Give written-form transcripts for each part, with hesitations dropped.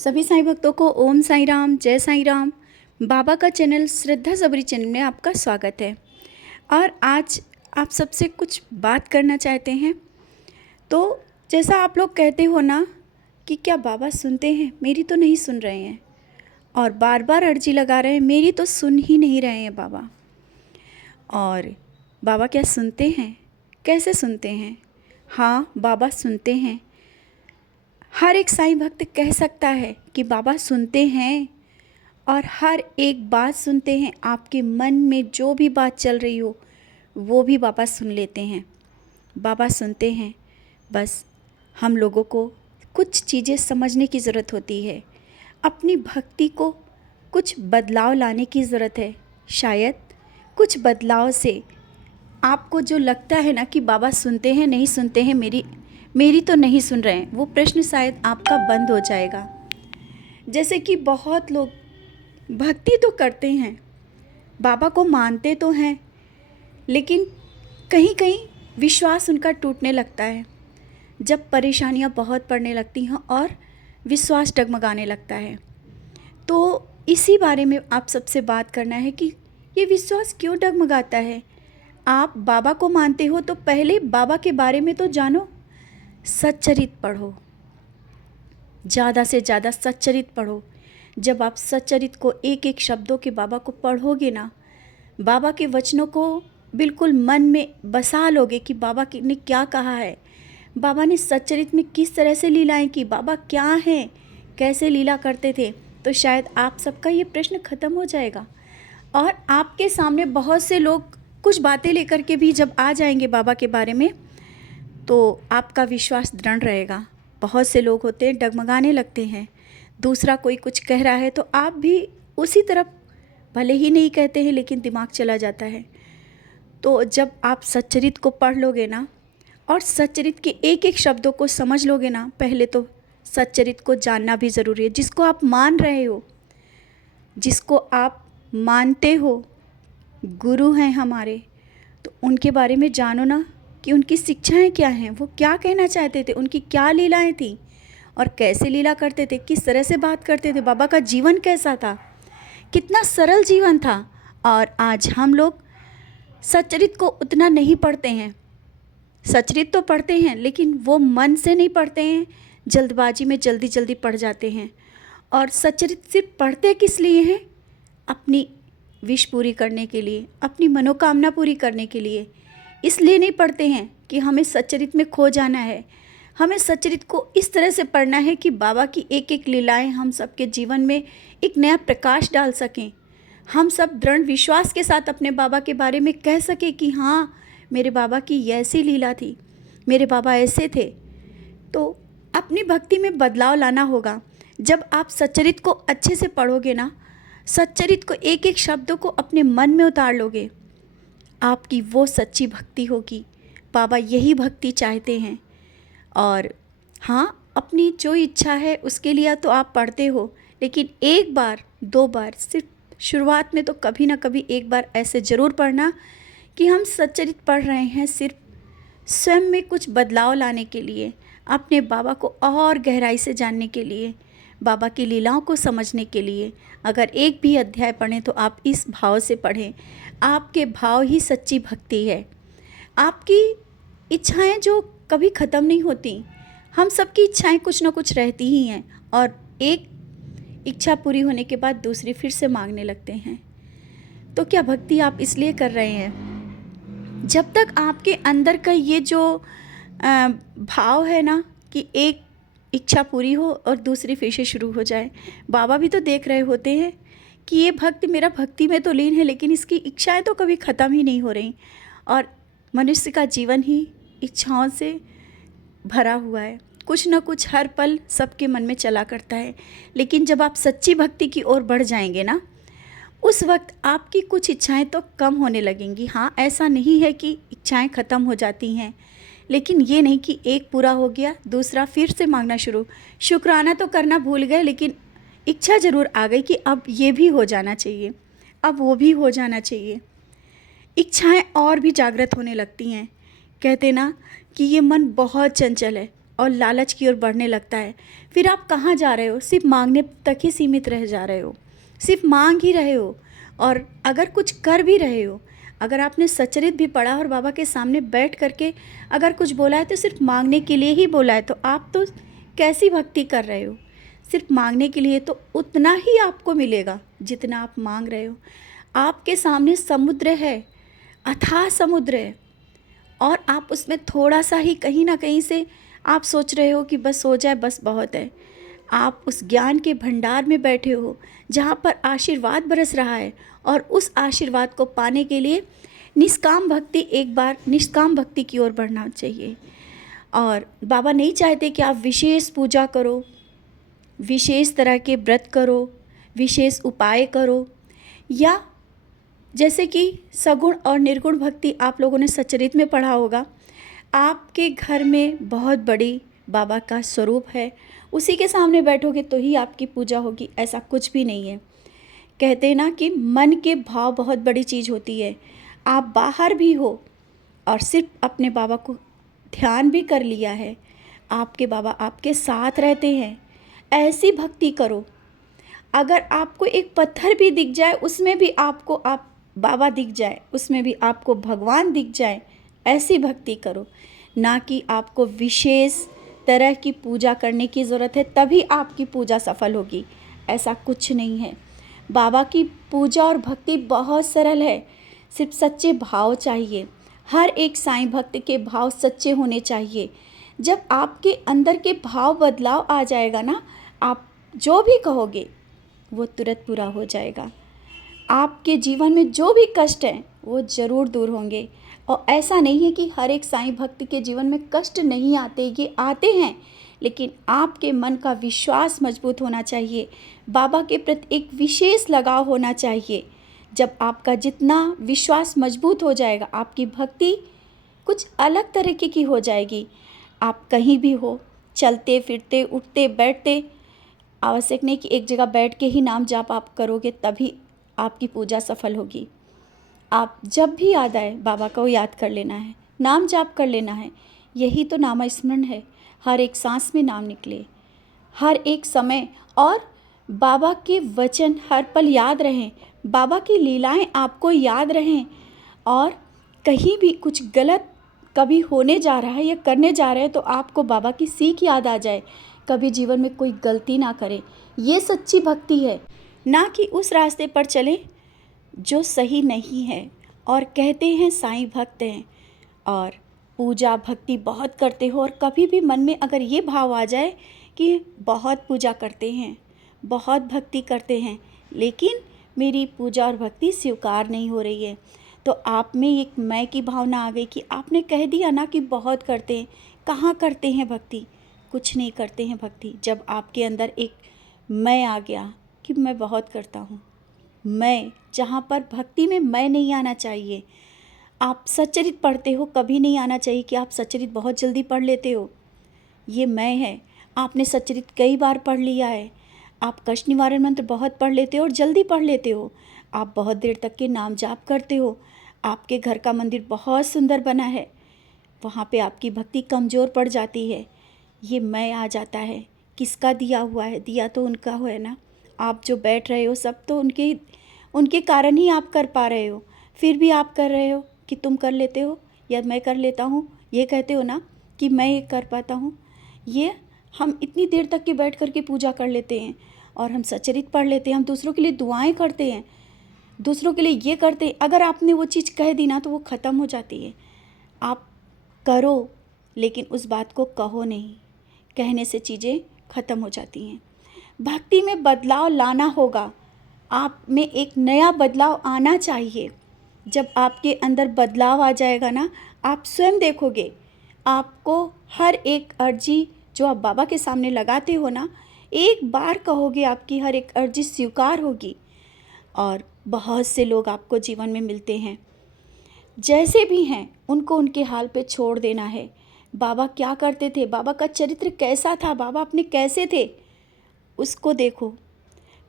सभी साईं भक्तों को ओम साईं राम, जय साईं राम। बाबा का चैनल श्रद्धा सबरी चैनल में आपका स्वागत है। और आज आप सबसे कुछ बात करना चाहते हैं। तो जैसा आप लोग कहते हो ना कि क्या बाबा सुनते हैं, मेरी तो नहीं सुन रहे हैं, और बार बार अर्जी लगा रहे हैं, मेरी तो सुन ही नहीं रहे हैं बाबा। और बाबा क्या सुनते हैं, कैसे सुनते हैं? हाँ, बाबा सुनते हैं। हर एक साईं भक्त कह सकता है कि बाबा सुनते हैं, और हर एक बात सुनते हैं। आपके मन में जो भी बात चल रही हो वो भी बाबा सुन लेते हैं। बाबा सुनते हैं, बस हम लोगों को कुछ चीज़ें समझने की ज़रूरत होती है। अपनी भक्ति को कुछ बदलाव लाने की ज़रूरत है। शायद कुछ बदलाव से आपको जो लगता है ना कि बाबा सुनते हैं, नहीं सुनते हैं, मेरी तो नहीं सुन रहे हैं, वो प्रश्न शायद आपका बंद हो जाएगा। जैसे कि बहुत लोग भक्ति तो करते हैं, बाबा को मानते तो हैं, लेकिन कहीं कहीं विश्वास उनका टूटने लगता है जब परेशानियां बहुत पड़ने लगती हैं और विश्वास डगमगाने लगता है। तो इसी बारे में आप सबसे बात करना है कि ये विश्वास क्यों डगमगाता है। आप बाबा को मानते हो तो पहले बाबा के बारे में तो जानो। सच्चरित पढ़ो, ज़्यादा से ज़्यादा सच्चरित पढ़ो। जब आप सच्चरित को एक एक शब्दों के बाबा को पढ़ोगे ना, बाबा के वचनों को बिल्कुल मन में बसा लोगे कि बाबा ने क्या कहा है, बाबा ने सच्चरित में किस तरह से लीलाएं की, बाबा क्या हैं, कैसे लीला करते थे, तो शायद आप सबका ये प्रश्न ख़त्म हो जाएगा। और आपके सामने बहुत से लोग कुछ बातें लेकर के भी जब आ जाएंगे बाबा के बारे में, तो आपका विश्वास दृढ़ रहेगा। बहुत से लोग होते हैं डगमगाने लगते हैं, दूसरा कोई कुछ कह रहा है तो आप भी उसी तरफ, भले ही नहीं कहते हैं लेकिन दिमाग चला जाता है। तो जब आप सच्चरित को पढ़ लोगे ना और सच्चरित के एक एक शब्दों को समझ लोगे ना, पहले तो सच्चरित को जानना भी ज़रूरी है। जिसको आप मान रहे हो, जिसको आप मानते हो गुरु हैं हमारे, तो उनके बारे में जानो ना कि उनकी शिक्षाएं क्या हैं, वो क्या कहना चाहते थे, उनकी क्या लीलाएं थी और कैसे लीला करते थे, किस तरह से बात करते थे, बाबा का जीवन कैसा था, कितना सरल जीवन था। और आज हम लोग सच्चरित को उतना नहीं पढ़ते हैं। सच्चरित तो पढ़ते हैं लेकिन वो मन से नहीं पढ़ते हैं, जल्दबाजी में जल्दी जल्दी पढ़ जाते हैं। और सच्चरित सिर्फ पढ़ते किस लिए हैं? अपनी विश पूरी करने के लिए, अपनी मनोकामना पूरी करने के लिए। इसलिए नहीं पढ़ते हैं कि हमें सच्चरित में खो जाना है। हमें सच्चरित को इस तरह से पढ़ना है कि बाबा की एक एक लीलाएं हम सबके जीवन में एक नया प्रकाश डाल सकें। हम सब दृढ़ विश्वास के साथ अपने बाबा के बारे में कह सकें कि हाँ, मेरे बाबा की ऐसी लीला थी, मेरे बाबा ऐसे थे। तो अपनी भक्ति में बदलाव लाना होगा। जब आप सच्चरित को अच्छे से पढ़ोगे ना, सच्चरित को एक एक शब्दों को अपने मन में उतार लोगे, आपकी वो सच्ची भक्ति होगी। बाबा यही भक्ति चाहते हैं। और हाँ, अपनी जो इच्छा है उसके लिए तो आप पढ़ते हो, लेकिन एक बार दो बार, सिर्फ शुरुआत में तो कभी ना कभी एक बार ऐसे ज़रूर पढ़ना कि हम सच्चरित पढ़ रहे हैं सिर्फ स्वयं में कुछ बदलाव लाने के लिए, अपने बाबा को और गहराई से जानने के लिए, बाबा की लीलाओं को समझने के लिए। अगर एक भी अध्याय पढ़ें तो आप इस भाव से पढ़ें। आपके भाव ही सच्ची भक्ति है। आपकी इच्छाएं जो कभी ख़त्म नहीं होती, हम सबकी इच्छाएं कुछ ना कुछ रहती ही हैं, और एक इच्छा पूरी होने के बाद दूसरी फिर से मांगने लगते हैं। तो क्या भक्ति आप इसलिए कर रहे हैं? जब तक आपके अंदर का ये जो भाव है ना कि एक इच्छा पूरी हो और दूसरी फिर से शुरू हो जाए, बाबा भी तो देख रहे होते हैं कि ये भक्त मेरा भक्ति में तो लीन है, लेकिन इसकी इच्छाएं तो कभी ख़त्म ही नहीं हो रही। और मनुष्य का जीवन ही इच्छाओं से भरा हुआ है, कुछ ना कुछ हर पल सबके मन में चला करता है। लेकिन जब आप सच्ची भक्ति की ओर बढ़ जाएंगे ना, उस वक्त आपकी कुछ इच्छाएं तो कम होने लगेंगी। हाँ, ऐसा नहीं है कि इच्छाएं ख़त्म हो जाती हैं, लेकिन ये नहीं कि एक पूरा हो गया दूसरा फिर से मांगना शुरू। शुक्राना तो करना भूल गए, लेकिन इच्छा ज़रूर आ गई कि अब ये भी हो जाना चाहिए, अब वो भी हो जाना चाहिए। इच्छाएं और भी जागृत होने लगती हैं। कहते ना कि ये मन बहुत चंचल है और लालच की ओर बढ़ने लगता है, फिर आप कहाँ जा रहे हो? सिर्फ मांगने तक ही सीमित रह जा रहे हो, सिर्फ मांग ही रहे हो। और अगर कुछ कर भी रहे हो, अगर आपने सचरित भी पढ़ा और बाबा के सामने बैठ करके अगर कुछ बोला है तो सिर्फ मांगने के लिए ही बोला है, तो आप तो कैसी भक्ति कर रहे हो? सिर्फ मांगने के लिए, तो उतना ही आपको मिलेगा जितना आप मांग रहे हो। आपके सामने समुद्र है, अथाह समुद्र है, और आप उसमें थोड़ा सा ही कहीं ना कहीं से आप सोच रहे हो कि बस हो जाए, बस बहुत है। आप उस ज्ञान के भंडार में बैठे हो जहाँ पर आशीर्वाद बरस रहा है, और उस आशीर्वाद को पाने के लिए निष्काम भक्ति, एक बार निष्काम भक्ति की ओर बढ़ना चाहिए। और बाबा नहीं चाहते कि आप विशेष पूजा करो, विशेष तरह के व्रत करो, विशेष उपाय करो, या जैसे कि सगुण और निर्गुण भक्ति आप लोगों ने सचरित में पढ़ा होगा। आपके घर में बहुत बड़ी बाबा का स्वरूप है, उसी के सामने बैठोगे तो ही आपकी पूजा होगी, ऐसा कुछ भी नहीं है। कहते हैं ना कि मन के भाव बहुत बड़ी चीज़ होती है। आप बाहर भी हो और सिर्फ अपने बाबा को ध्यान भी कर लिया है, आपके बाबा आपके साथ रहते हैं, ऐसी भक्ति करो। अगर आपको एक पत्थर भी दिख जाए, उसमें भी आपको आप बाबा दिख जाए, उसमें भी आपको भगवान दिख जाए, ऐसी भक्ति करो। ना कि आपको विशेष तरह की पूजा करने की ज़रूरत है तभी आपकी पूजा सफल होगी, ऐसा कुछ नहीं है। बाबा की पूजा और भक्ति बहुत सरल है, सिर्फ सच्चे भाव चाहिए। हर एक साईं भक्त के भाव सच्चे होने चाहिए। जब आपके अंदर के भाव बदलाव आ जाएगा ना, आप जो भी कहोगे वो तुरंत पूरा हो जाएगा। आपके जीवन में जो भी कष्ट हैं वो ज़रूर दूर होंगे। और ऐसा नहीं है कि हर एक साईं भक्त के जीवन में कष्ट नहीं आते, ये आते हैं, लेकिन आपके मन का विश्वास मजबूत होना चाहिए, बाबा के प्रति एक विशेष लगाव होना चाहिए। जब आपका जितना विश्वास मजबूत हो जाएगा, आपकी भक्ति कुछ अलग तरीके की हो जाएगी। आप कहीं भी हो, चलते फिरते, उठते बैठते, आवश्यक नहीं कि एक जगह बैठ के ही नाम जाप आप करोगे तभी आपकी पूजा सफल होगी। आप जब भी याद आए बाबा को याद कर लेना है, नाम जाप कर लेना है, यही तो नाम स्मरण है। हर एक सांस में नाम निकले, हर एक समय, और बाबा के वचन हर पल याद रहें, बाबा की लीलाएं आपको याद रहें। और कहीं भी कुछ गलत कभी होने जा रहा है या करने जा रहे हैं तो आपको बाबा की सीख याद आ जाए, कभी जीवन में कोई गलती ना करें। ये सच्ची भक्ति है, ना कि उस रास्ते पर चलें जो सही नहीं है। और कहते हैं साईं भक्त हैं और पूजा भक्ति बहुत करते हो, और कभी भी मन में अगर ये भाव आ जाए कि बहुत पूजा करते हैं, बहुत भक्ति करते हैं, लेकिन मेरी पूजा और भक्ति स्वीकार नहीं हो रही है, तो आप में एक मैं की भावना आ गई कि आपने कह दिया ना कि बहुत करते हैं। कहाँ करते हैं भक्ति? कुछ नहीं करते हैं भक्ति। जब आपके अंदर एक मैं आ गया कि मैं बहुत करता हूँ, मैं, जहाँ पर भक्ति में मैं नहीं आना चाहिए। आप सच्चरित पढ़ते हो, कभी नहीं आना चाहिए कि आप सच्चरित बहुत जल्दी पढ़ लेते हो, ये मैं है। आपने सच्चरित कई बार पढ़ लिया है, आप कष्ट निवारण मंत्र बहुत पढ़ लेते हो और जल्दी पढ़ लेते हो, आप बहुत देर तक के नाम जाप करते हो, आपके घर का मंदिर बहुत सुंदर बना है, वहाँ पे आपकी भक्ति कमज़ोर पड़ जाती है। ये मैं आ जाता है, किसका दिया हुआ है? दिया तो उनका है ना। आप जो बैठ रहे हो सब तो उनके कारण ही आप कर पा रहे हो, फिर भी आप कर रहे हो कि तुम कर लेते हो या मैं कर लेता हूँ, ये कहते हो ना कि मैं ये कर पाता हूँ। ये हम इतनी देर तक के बैठ कर के पूजा कर लेते हैं और हम सचरित पढ़ लेते हैं, हम दूसरों के लिए दुआएं करते हैं, दूसरों के लिए ये करते हैं। अगर आपने वो चीज़ कह दी ना तो वो ख़त्म हो जाती है। आप करो लेकिन उस बात को कहो नहीं, कहने से चीज़ें ख़त्म हो जाती हैं। भक्ति में बदलाव लाना होगा, आप में एक नया बदलाव आना चाहिए। जब आपके अंदर बदलाव आ जाएगा ना, आप स्वयं देखोगे, आपको हर एक अर्जी जो आप बाबा के सामने लगाते हो ना, एक बार कहोगे आपकी हर एक अर्जी स्वीकार होगी। और बहुत से लोग आपको जीवन में मिलते हैं, जैसे भी हैं उनको उनके हाल पे छोड़ देना है। बाबा क्या करते थे, बाबा का चरित्र कैसा था, बाबा अपने कैसे थे, उसको देखो।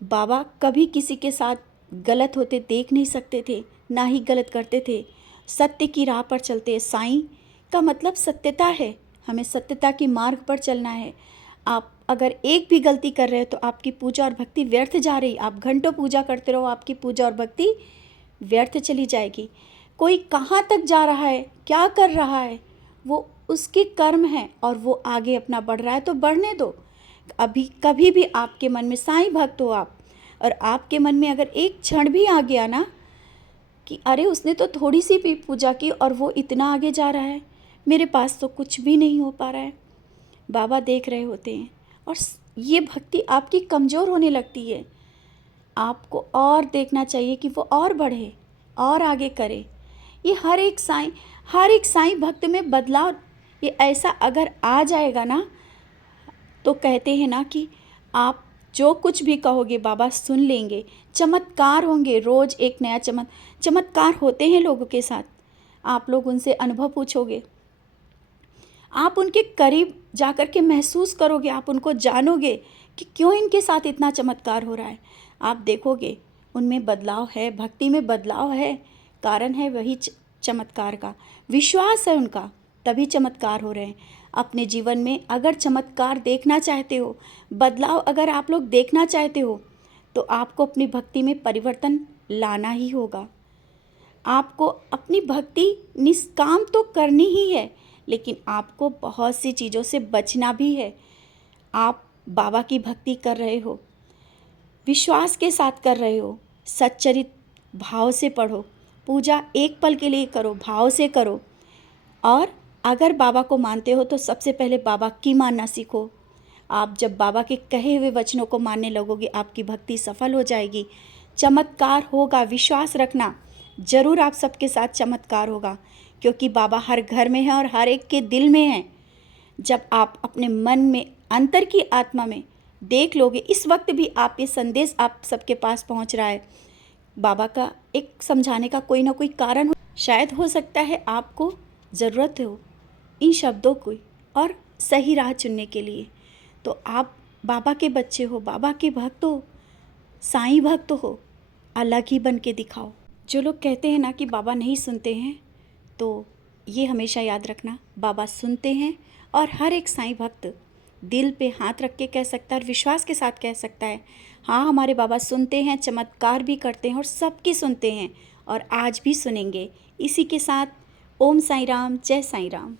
बाबा कभी किसी के साथ गलत होते देख नहीं सकते थे, ना ही गलत करते थे, सत्य की राह पर चलते। साईं का मतलब सत्यता है, हमें सत्यता की मार्ग पर चलना है। आप अगर एक भी गलती कर रहे हो तो आपकी पूजा और भक्ति व्यर्थ जा रही। आप घंटों पूजा करते रहो, आपकी पूजा और भक्ति व्यर्थ चली जाएगी। कोई कहाँ तक जा रहा है, क्या कर रहा है, वो उसके कर्म हैं और वो आगे अपना बढ़ रहा है तो बढ़ने दो। अभी कभी भी आपके मन में साईं भक्त हो आप, और आपके मन में अगर एक क्षण भी आ गया ना कि अरे उसने तो थोड़ी सी भी पूजा की और वो इतना आगे जा रहा है, मेरे पास तो कुछ भी नहीं हो पा रहा है, बाबा देख रहे होते हैं और ये भक्ति आपकी कमज़ोर होने लगती है। आपको और देखना चाहिए कि वो और बढ़े और आगे करे। ये हर एक साईं भक्त में बदलाव ये ऐसा अगर आ जाएगा ना, तो कहते हैं ना कि आप जो कुछ भी कहोगे बाबा सुन लेंगे। चमत्कार होंगे, रोज़ एक नया चमत्कार होते हैं लोगों के साथ। आप लोग उनसे अनुभव पूछोगे, आप उनके करीब जाकर के महसूस करोगे, आप उनको जानोगे कि क्यों इनके साथ इतना चमत्कार हो रहा है। आप देखोगे उनमें बदलाव है, भक्ति में बदलाव है। कारण है वही चमत्कार का विश्वास है उनका, तभी चमत्कार हो रहे हैं। अपने जीवन में अगर चमत्कार देखना चाहते हो, बदलाव अगर आप लोग देखना चाहते हो, तो आपको अपनी भक्ति में परिवर्तन लाना ही होगा। आपको अपनी भक्ति निष्काम तो करनी ही है, लेकिन आपको बहुत सी चीज़ों से बचना भी है। आप बाबा की भक्ति कर रहे हो, विश्वास के साथ कर रहे हो, सच्चरित भाव से पढ़ो, पूजा एक पल के लिए करो, भाव से करो। और अगर बाबा को मानते हो तो सबसे पहले बाबा की मानना सीखो। आप जब बाबा के कहे हुए वचनों को मानने लगोगे, आपकी भक्ति सफल हो जाएगी, चमत्कार होगा। विश्वास रखना, ज़रूर आप सबके साथ चमत्कार होगा, क्योंकि बाबा हर घर में है और हर एक के दिल में है। जब आप अपने मन में, अंतर की आत्मा में देख लोगे, इस वक्त भी आप ये संदेश आप सबके पास पहुंच रहा है। बाबा का एक समझाने का कोई ना कोई कारण हो, शायद हो सकता है आपको ज़रूरत हो इन शब्दों की और सही राह चुनने के लिए। तो आप बाबा के बच्चे हो, बाबा के भक्त हो, साईं भक्त हो, अलग ही बन के दिखाओ। जो लोग कहते हैं ना कि बाबा नहीं सुनते हैं, तो ये हमेशा याद रखना, बाबा सुनते हैं। और हर एक साईं भक्त दिल पे हाथ रख के कह सकता है और विश्वास के साथ कह सकता है, हाँ हमारे बाबा सुनते हैं, चमत्कार भी करते हैं और सबकी सुनते हैं और आज भी सुनेंगे। इसी के साथ ओम साईं राम, जय साईं राम।